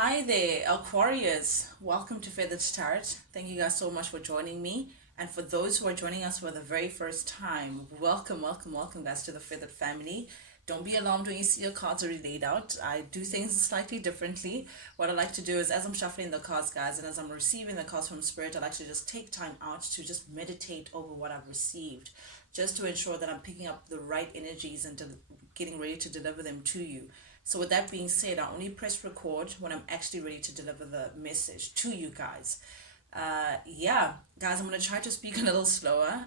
Hi there, Aquarius. Welcome to Feathered Start. Thank you guys so much for joining me. And for those who are joining us for the very first time, welcome, guys, to the Feathered family. Don't be alarmed when you see your cards already laid out. I do things slightly differently. What I like to do is, as I'm shuffling the cards, guys, and as I'm receiving the cards from Spirit, I like to just take time out to just meditate over what I've received, just to ensure that I'm picking up the right energies and getting ready to deliver them to you. So with that being said, I only press record when I'm actually ready to deliver the message to you guys. Yeah, guys, I'm gonna try to speak a little slower.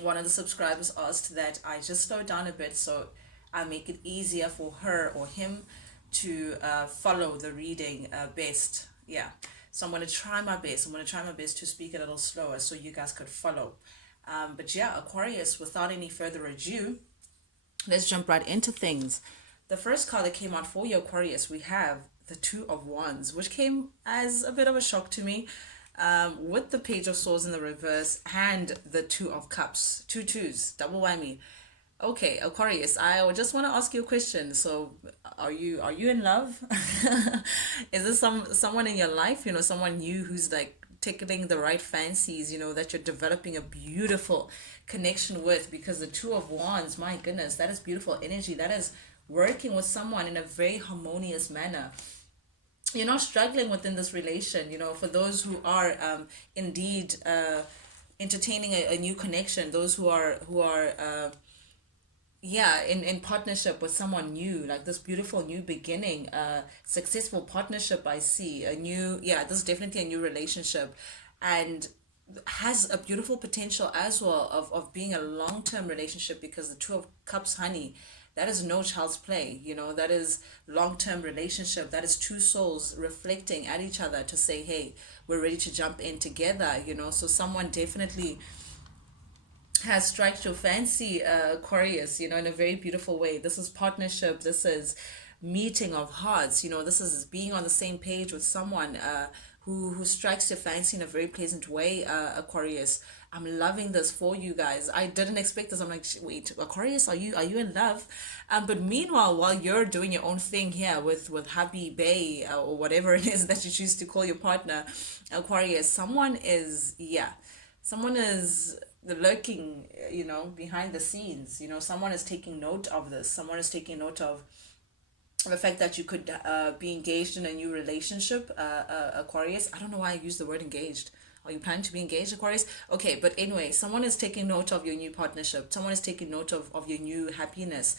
One of the subscribers asked that I just slow down a bit so I make it easier for her or him to follow the reading best. Yeah, so I'm gonna try my best. I'm gonna try my best to speak a little slower so you guys could follow. But yeah, Aquarius, without any further ado, let's jump right into things. The first card that came out for your Aquarius, we have the Two of Wands, which came as a bit of a shock to me, with the Page of Swords in the reverse and the Two of Cups. Two twos, double whammy. Okay, Aquarius, I just want to ask you a question. So, are you in love? Is this someone in your life? Someone new who's like tickling the right fancies. That you're developing a beautiful connection with. Because the Two of Wands, my goodness, that is beautiful energy. That is working with someone in a very harmonious manner. You're not struggling within this relation. For those who are indeed entertaining a new connection, those who are yeah, in partnership with someone new, like this beautiful new beginning, successful partnership. I see a new, yeah, this is definitely a new relationship, and has a beautiful potential as well of being a long-term relationship, because the Two of Cups, honey, that is no child's play. That is long-term relationship. That is two souls reflecting at each other to say, hey, we're ready to jump in together. So someone definitely has struck your fancy, Aquarius, in a very beautiful way. This is partnership. This is meeting of hearts. This is being on the same page with someone who strikes your fancy in a very pleasant way, Aquarius. I'm loving this for you guys. I didn't expect this. I'm like, wait, Aquarius, are you in love? But meanwhile, while you're doing your own thing here with Happy Bay, or whatever it is that you choose to call your partner, Aquarius, someone is lurking, behind the scenes. Someone is taking note of this. Someone is taking note of the fact that you could be engaged in a new relationship, Aquarius. I don't know why I use the word engaged. Are you planning to be engaged, Aquarius? Okay, but anyway, someone is taking note of your new partnership. Someone is taking note of your new happiness.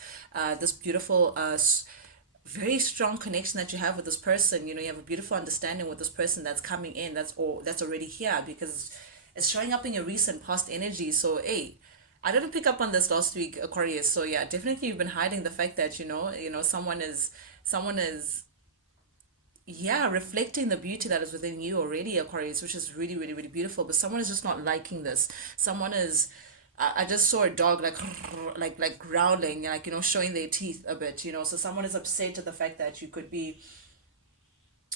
This beautiful, very strong connection that you have with this person. You have a beautiful understanding with this person that's coming in. That's already here, because it's showing up in your recent past energy. So, hey, I didn't pick up on this last week, Aquarius. So yeah, definitely you've been hiding the fact that someone is yeah, reflecting the beauty that is within you already, Aquarius, which is really, really, really beautiful. But someone is just not liking this. Someone is. I just saw a dog like like growling, like showing their teeth a bit. So someone is upset at the fact that you could be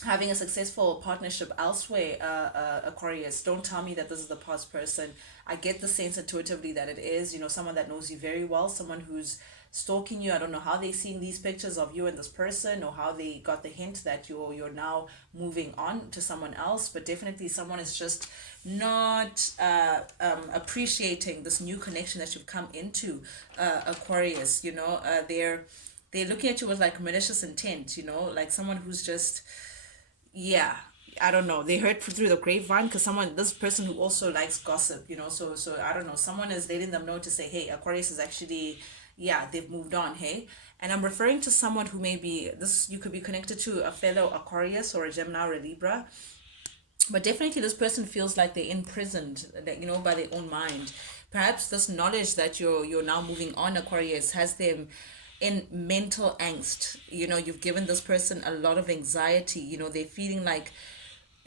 having a successful partnership elsewhere, Aquarius. Don't tell me that this is the past person. I get the sense intuitively that it is, someone that knows you very well, someone who's stalking you. I don't know how they seen these pictures of you and this person, or how they got the hint that you're now moving on to someone else. But definitely someone is just not appreciating this new connection that you've come into, Aquarius. They're looking at you with like malicious intent, like someone who's just, yeah, I don't know, they heard through the grapevine, because this person who also likes gossip, so I don't know, someone is letting them know to say, hey, Aquarius is actually, yeah, they've moved on. Hey, and I'm referring to someone who may be this, you could be connected to a fellow Aquarius or a Gemini or a Libra. But definitely this person feels like they're imprisoned, that by their own mind. Perhaps this knowledge that you're now moving on, Aquarius, has them in mental angst. You've given this person a lot of anxiety. They're feeling like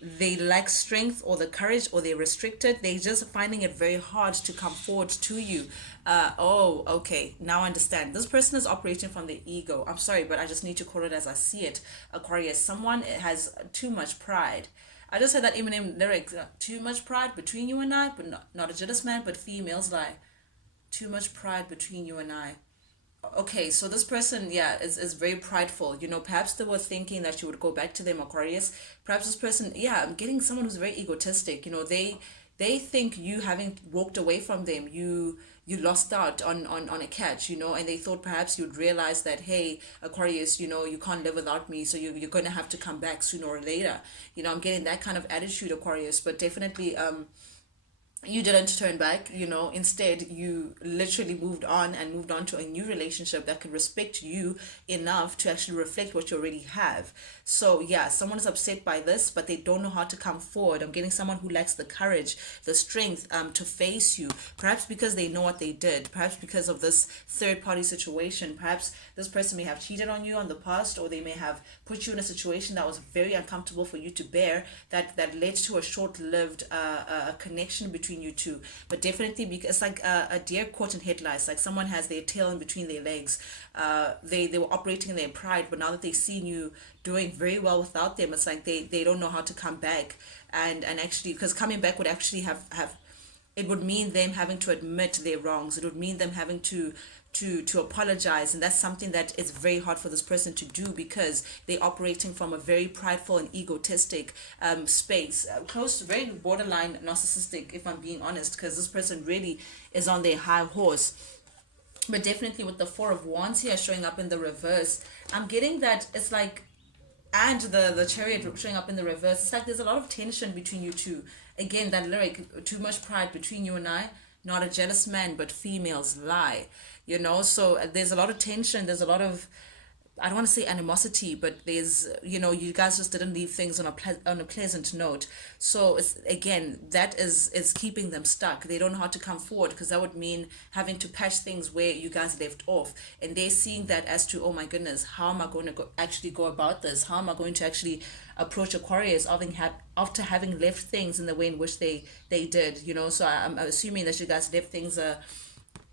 they lack strength or the courage, or they're restricted. They're just finding it very hard to come forward to you. Oh, okay, now I understand. This person is operating from the ego. I'm sorry, but I just need to call it as I see it, Aquarius. Someone has too much pride. I just said that Eminem lyric, too much pride between you and I, but not a jealous man, but females lie. Too much pride between you and I. Okay, so this person, yeah, is very prideful. You know, perhaps they were thinking that you would go back to them, Aquarius. Perhaps this person, yeah, I'm getting someone who's very egotistic. You know, they think you having walked away from them, you lost out on a catch, you know, and they thought perhaps you'd realize that, hey, Aquarius, you know, you can't live without me, so you're going to have to come back sooner or later. You know, I'm getting that kind of attitude, Aquarius, but definitely, you didn't turn back, you know. Instead, you literally moved on to a new relationship that could respect you enough to actually reflect what you already have. So yeah, someone is upset by this, but they don't know how to come forward. I'm getting someone who lacks the courage, the strength, to face you, perhaps because they know what they did, perhaps because of this third party situation. Perhaps this person may have cheated on you in the past, or they may have put you in a situation that was very uncomfortable for you to bear, that led to a short-lived connection between you two. But definitely, because it's like a deer caught in headlights, like someone has their tail in between their legs. They were operating in their pride, but now that they've seen you doing very well without them, it's like they don't know how to come back. And actually, because coming back would actually have it would mean them having to admit their wrongs. It would mean them having to apologize, and that's something that is very hard for this person to do, because they're operating from a very prideful and egotistic space, close to very borderline narcissistic, if I'm being honest, because this person really is on their high horse. But definitely with the Four of Wands here showing up in the reverse, I'm getting that it's like, and the Chariot showing up in the reverse, it's like there's a lot of tension between you two. Again, that lyric, too much pride between you and I, not a jealous man, but females lie. You know, so there's a lot of tension, there's a lot of, I don't want to say animosity, but there's, you know, you guys just didn't leave things on on a pleasant note. So it's, again, that is keeping them stuck. They don't know how to come forward, because that would mean having to patch things where you guys left off, and they're seeing that as to, oh my goodness, how am I going to actually go about this? How am I going to actually approach Aquarius after having left things in the way in which they did, you know? So I'm assuming that you guys left things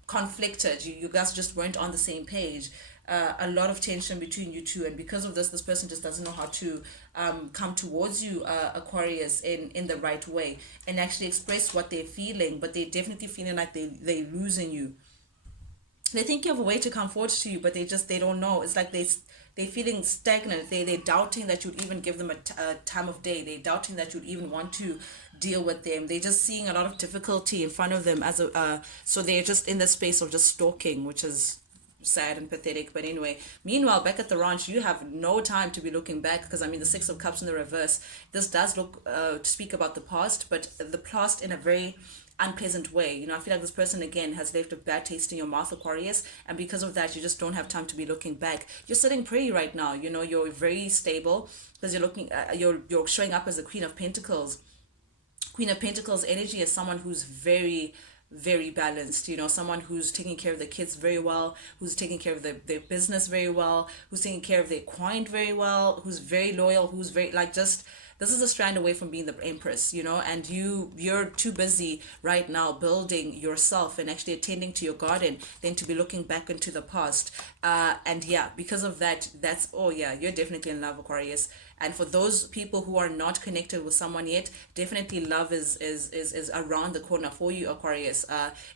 conflicted. You guys just weren't on the same page. A lot of tension between you two, and because of this person just doesn't know how to come towards you, Aquarius, in the right way, and actually express what they're feeling. But they're definitely feeling like they're losing you. They think you have a way to come forward to you, but they don't know. It's like they're feeling stagnant. They're doubting that you'd even give them a time of day. They're doubting that you'd even want to deal with them. They're just seeing a lot of difficulty in front of them, as a so they're just in the space of just stalking, which is sad and pathetic. But anyway, meanwhile, back at the ranch, you have no time to be looking back, because I mean, the Six of Cups in the reverse, this does look to speak about the past, but the past in a very unpleasant way. You know, I feel like this person again has left a bad taste in your mouth, Aquarius, and because of that, you just don't have time to be looking back. You're sitting pretty right now. You know, you're very stable, because you're looking you're showing up as the Queen of Pentacles. Queen of Pentacles energy is someone who's very balanced, you know, someone who's taking care of the kids very well, who's taking care of their business very well, who's taking care of their client very well, who's very loyal, who's very, like, just, this is a strand away from being the empress, you know. And you're too busy right now building yourself and actually attending to your garden than to be looking back into the past. And yeah, because of that, that's, oh yeah, you're definitely in love, Aquarius. And for those people who are not connected with someone yet, definitely love is around the corner for you, Aquarius.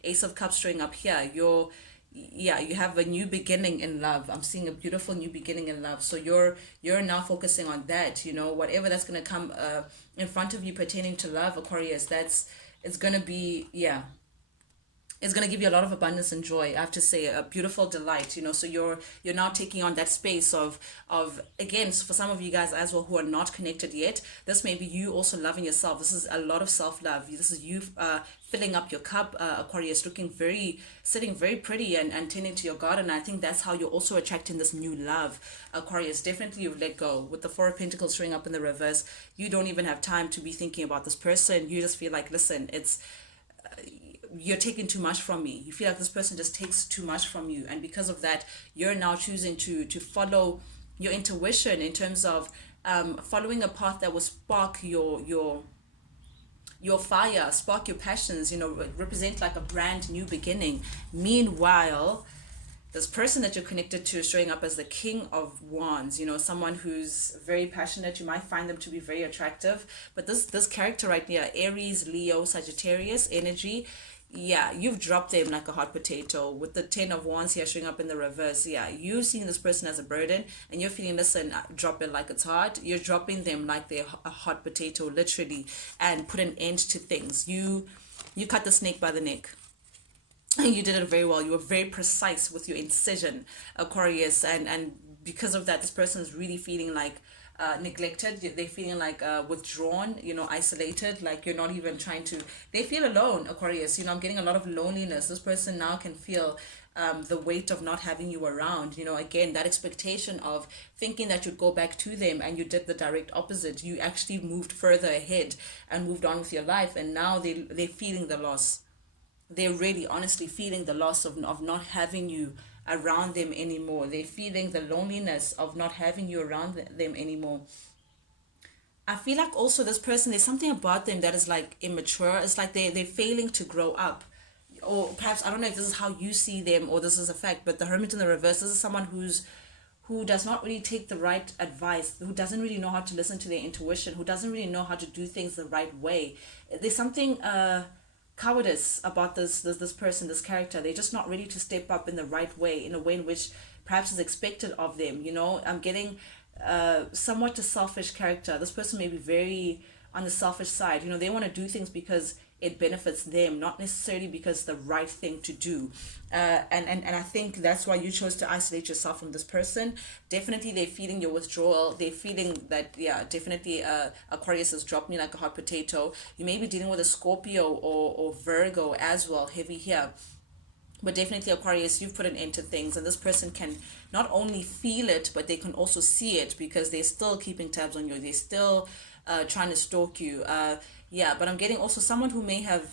Ace of Cups showing up here. Yeah, you have a new beginning in love. I'm seeing a beautiful new beginning in love. So you're now focusing on that, you know, whatever that's gonna come in front of you pertaining to love, Aquarius, it's gonna be, yeah, it's going to give you a lot of abundance and joy. I have to say, a beautiful delight, you know. So you're now taking on that space of again, for some of you guys as well who are not connected yet, this may be you also loving yourself. This is a lot of self-love. This is you filling up your cup, Aquarius, sitting very pretty and tending to your garden. I think that's how you're also attracting this new love, Aquarius. Definitely you've let go. With the Four of Pentacles showing up in the reverse, you don't even have time to be thinking about this person. You just feel like, listen, you're taking too much from me. You feel like this person just takes too much from you, and because of that, you're now choosing to follow your intuition in terms of following a path that will spark your fire, spark your passions, you know, represent like a brand new beginning. Meanwhile, this person that you're connected to is showing up as the King of Wands, you know, someone who's very passionate. You might find them to be very attractive, but this character right here, Aries, Leo, Sagittarius energy, Yeah, you've dropped them like a hot potato with the 10 of wands here showing up in the reverse. Yeah, you seeing this person as a burden, and you're feeling, listen, drop it like it's hot. You're dropping them like they're a hot potato, literally, and put an end to things. You cut the snake by the neck. You did it very well. You were very precise with your incision, Aquarius, and because of that, this person is really feeling like neglected. They're feeling like withdrawn, isolated. Like you're not even trying to. They feel alone, Aquarius. I'm getting a lot of loneliness. This person now can feel the weight of not having you around. Again, that expectation of thinking that you'd go back to them, and you did the direct opposite. You actually moved further ahead and moved on with your life, and now they're feeling the loss. They're really honestly feeling the loss of not having you around them anymore. They're feeling the loneliness of not having you around them anymore. I feel like also this person, there's something about them that is like immature. It's like they're failing to grow up. Or perhaps, I don't know if this is how you see them or this is a fact, but the hermit in the reverse, this is someone who does not really take the right advice, who doesn't really know how to listen to their intuition, who doesn't really know how to do things the right way. There's something cowardice about this person, this character. They're just not ready to step up in the right way, in a way in which perhaps is expected of them. I'm getting somewhat a selfish character. This person may be very on the selfish side. They want to do things because it benefits them, not necessarily because it's the right thing to do. And I think that's why you chose to isolate yourself from this person. Definitely they're feeling your withdrawal. They're feeling that, yeah, definitely Aquarius has dropped me like a hot potato. You may be dealing with a Scorpio or Virgo as well, heavy here. But definitely, Aquarius, you've put an end to things, and this person can not only feel it, but they can also see it, because they're still keeping tabs on you. They're still trying to stalk you. Yeah, but I'm getting also someone who may have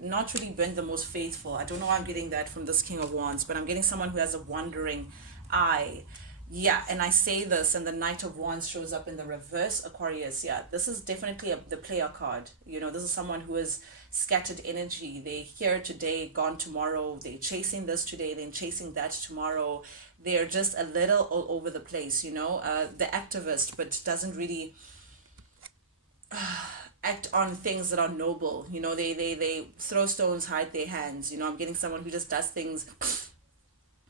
not really been the most faithful. I don't know why I'm getting that from this King of Wands, but I'm getting someone who has a wandering eye. Yeah, and I say this, and the Knight of Wands shows up in the reverse, Aquarius. Yeah, this is definitely the player card. This is someone who is scattered energy. They're here today, gone tomorrow. They're chasing this today, then chasing that tomorrow. They're just a little all over the place, the activist, but doesn't really act on things that are noble. They throw stones, hide their hands. I'm getting someone who just does things.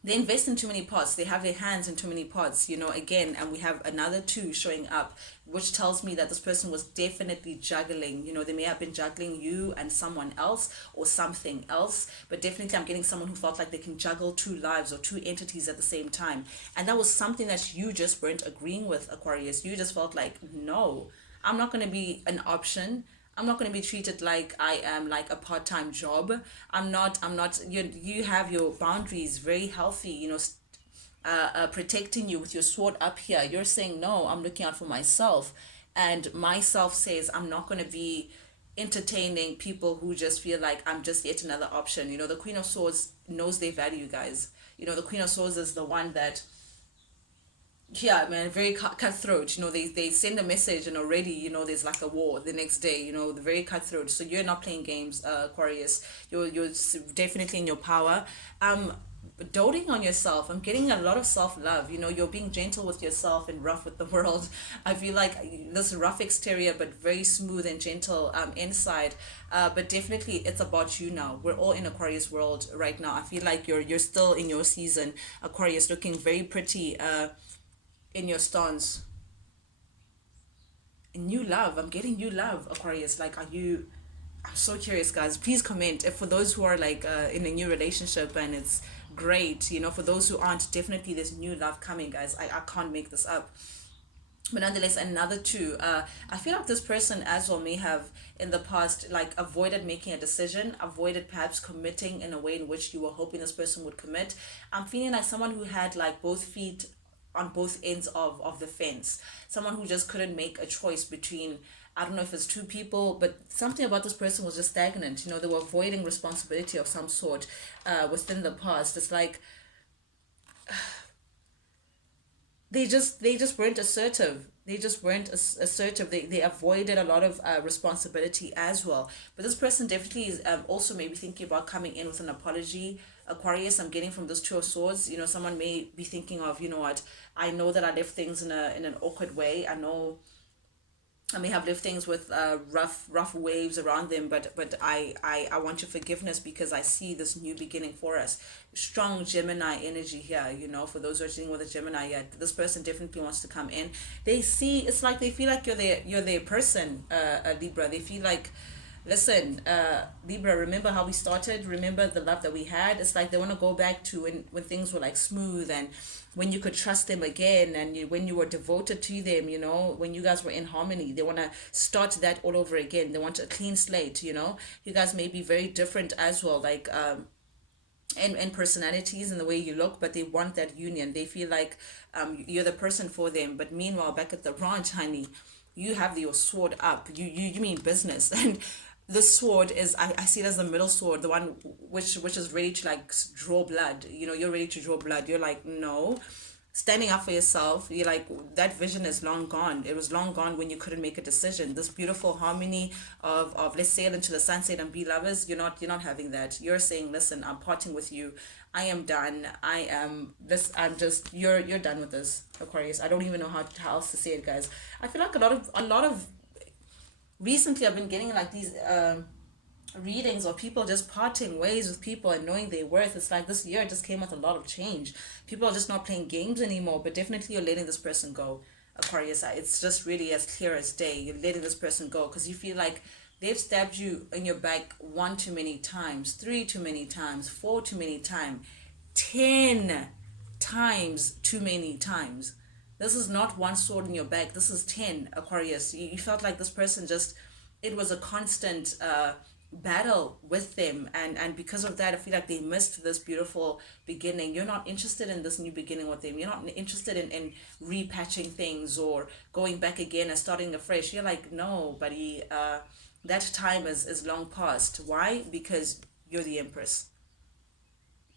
They invest in too many pots. They have their hands in too many pots, again. And we have another two showing up, which tells me that this person was definitely juggling. They may have been juggling you and someone else or something else, but definitely I'm getting someone who felt like they can juggle two lives or two entities at the same time. And that was something that you just weren't agreeing with, Aquarius. You just felt like, no, I'm not going to be an option. I'm not going to be treated like I am like a part-time job. I'm not, you have your boundaries very healthy, protecting you with your sword up here. You're saying, no, I'm looking out for myself. And myself says, I'm not going to be entertaining people who just feel like I'm just yet another option. The Queen of Swords knows their value, guys. The Queen of Swords is the one that, yeah, man, very cutthroat. They send a message, and already, there's like a war the next day. They're very cutthroat. So you're not playing games, Aquarius. You're definitely in your power. Doting on yourself. I'm getting a lot of self-love. You're being gentle with yourself and rough with the world. I feel like this rough exterior, but very smooth and gentle inside. But definitely it's about you now. We're all in Aquarius world right now. I feel like you're still in your season, Aquarius, looking very pretty in your stance. New love. I'm getting new love, Aquarius. Like, are you? I'm so curious, guys. Please comment if for those who are like in a new relationship and it's great. For those who aren't, definitely there's new love coming, guys. I can't make this up. But nonetheless, another two. I feel like this person as well may have in the past like avoided making a decision, avoided perhaps committing in a way in which you were hoping this person would commit. I'm feeling like someone who had like both feet on both ends of the fence. Someone who just couldn't make a choice between, I don't know if it's two people, but something about this person was just stagnant. They were avoiding responsibility of some sort within the past. It's like they just weren't assertive. They just weren't assertive. They avoided a lot of responsibility as well. But this person definitely is also maybe thinking about coming in with an apology. Aquarius, I'm getting from this Two of Swords. Someone may be thinking of, what, I know that I left things in an awkward way. I know I may have lived things with rough waves around them, but I want your forgiveness because I see this new beginning for us. Strong Gemini energy here, you know, for those who are dealing with a Gemini, yeah, this person definitely wants to come in. They see, it's like they feel like you're their person, Libra. They feel like, listen, Libra, remember how we started? Remember the love that we had? It's like they want to go back to when things were like smooth, and when you could trust them again, and when you were devoted to them, you know, when you guys were in harmony. They want to start that all over again. They want a clean slate, you know. You guys may be very different as well, like, and personalities and the way you look, but they want that union. They feel like you're the person for them. But meanwhile, back at the ranch, honey, you have your sword up. You mean business. And the sword is, I see it as the middle sword, the one which is ready to like draw blood. You know, you're ready to draw blood. You're like, no, standing up for yourself. You're like, that vision is long gone. It was long gone when you couldn't make a decision. This beautiful harmony of let's sail into the sunset and be lovers, you're not having that. You're saying, listen, I'm parting with you. I am done. I'm just, you're done with this, Aquarius. I don't even know how else to say it, guys. I feel like a lot of recently I've been getting like these readings of people just parting ways with people and knowing their worth. It's like this year just came with a lot of change. People are just not playing games anymore, but definitely you're letting this person go, Aquarius. It's just really as clear as day. You're letting this person go because you feel like they've stabbed you in your back one too many times, three too many times, four too many times, 10 times too many times. This is not one sword in your back. This is 10, Aquarius. You felt like this person just, it was a constant battle with them. And because of that, I feel like they missed this beautiful beginning. You're not interested in this new beginning with them. You're not interested in repatching things or going back again and starting afresh. You're like, no, buddy, that time is long past. Why? Because you're the Empress.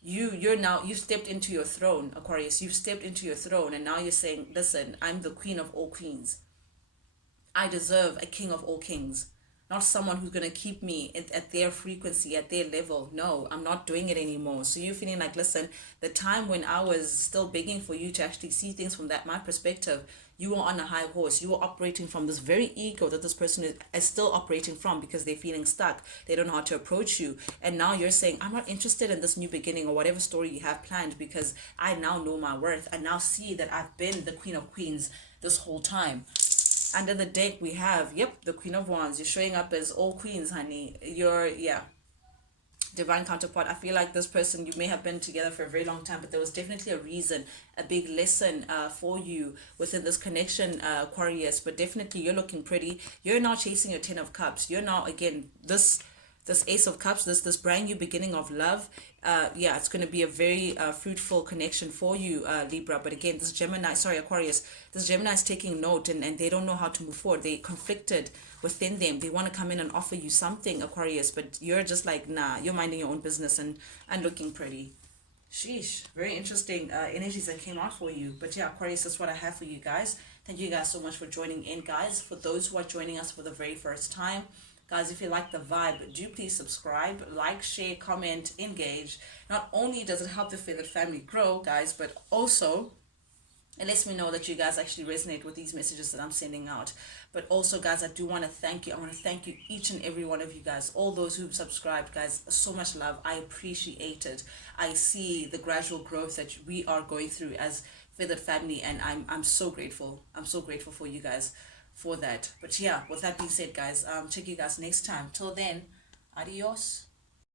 You've stepped into your throne, Aquarius. You've stepped into your throne, and now you're saying, listen, I'm the queen of all queens. I deserve a king of all kings, not someone who's going to keep me at their frequency, at their level. No, I'm not doing it anymore. So you're feeling like, listen, the time when I was still begging for you to actually see things from that my perspective, you were on a high horse. You were operating from this very ego that this person is still operating from because they're feeling stuck. They don't know how to approach you. And now you're saying, I'm not interested in this new beginning or whatever story you have planned because I now know my worth. I now see that I've been the queen of queens this whole time. Under the deck we have, yep, the Queen of Wands. You're showing up as all queens, honey. You're, yeah, divine counterpart. I feel like this person, you may have been together for a very long time, but there was definitely a reason, a big lesson for you within this connection, Aquarius. But definitely you're looking pretty. You're now chasing your 10 of cups. You're now, again, this Ace of Cups, this brand new beginning of love. Yeah, it's going to be a very fruitful connection for you, Libra. But again, this Gemini, sorry, Aquarius, this Gemini is taking note, and they don't know how to move forward. They conflicted within them. They want to come in and offer you something, Aquarius, but you're just like, nah, you're minding your own business and looking pretty. Sheesh, very interesting energies that came out for you. But yeah, Aquarius, that's what I have for you guys. Thank you guys so much for joining in, guys. For those who are joining us for the very first time, guys, if you like the vibe, do please subscribe, like, share, comment, engage. Not only does it help the Feathered family grow, guys, but also it lets me know that you guys actually resonate with these messages that I'm sending out. But also, guys, I do want to thank you. I want to thank you, each and every one of you guys, all those who've subscribed, guys. So much love. I appreciate it. I see the gradual growth that we are going through as Feathered family, and I'm so grateful. I'm so grateful for you guys for that. But yeah, with that being said, guys, check you guys next time. Till then, adios.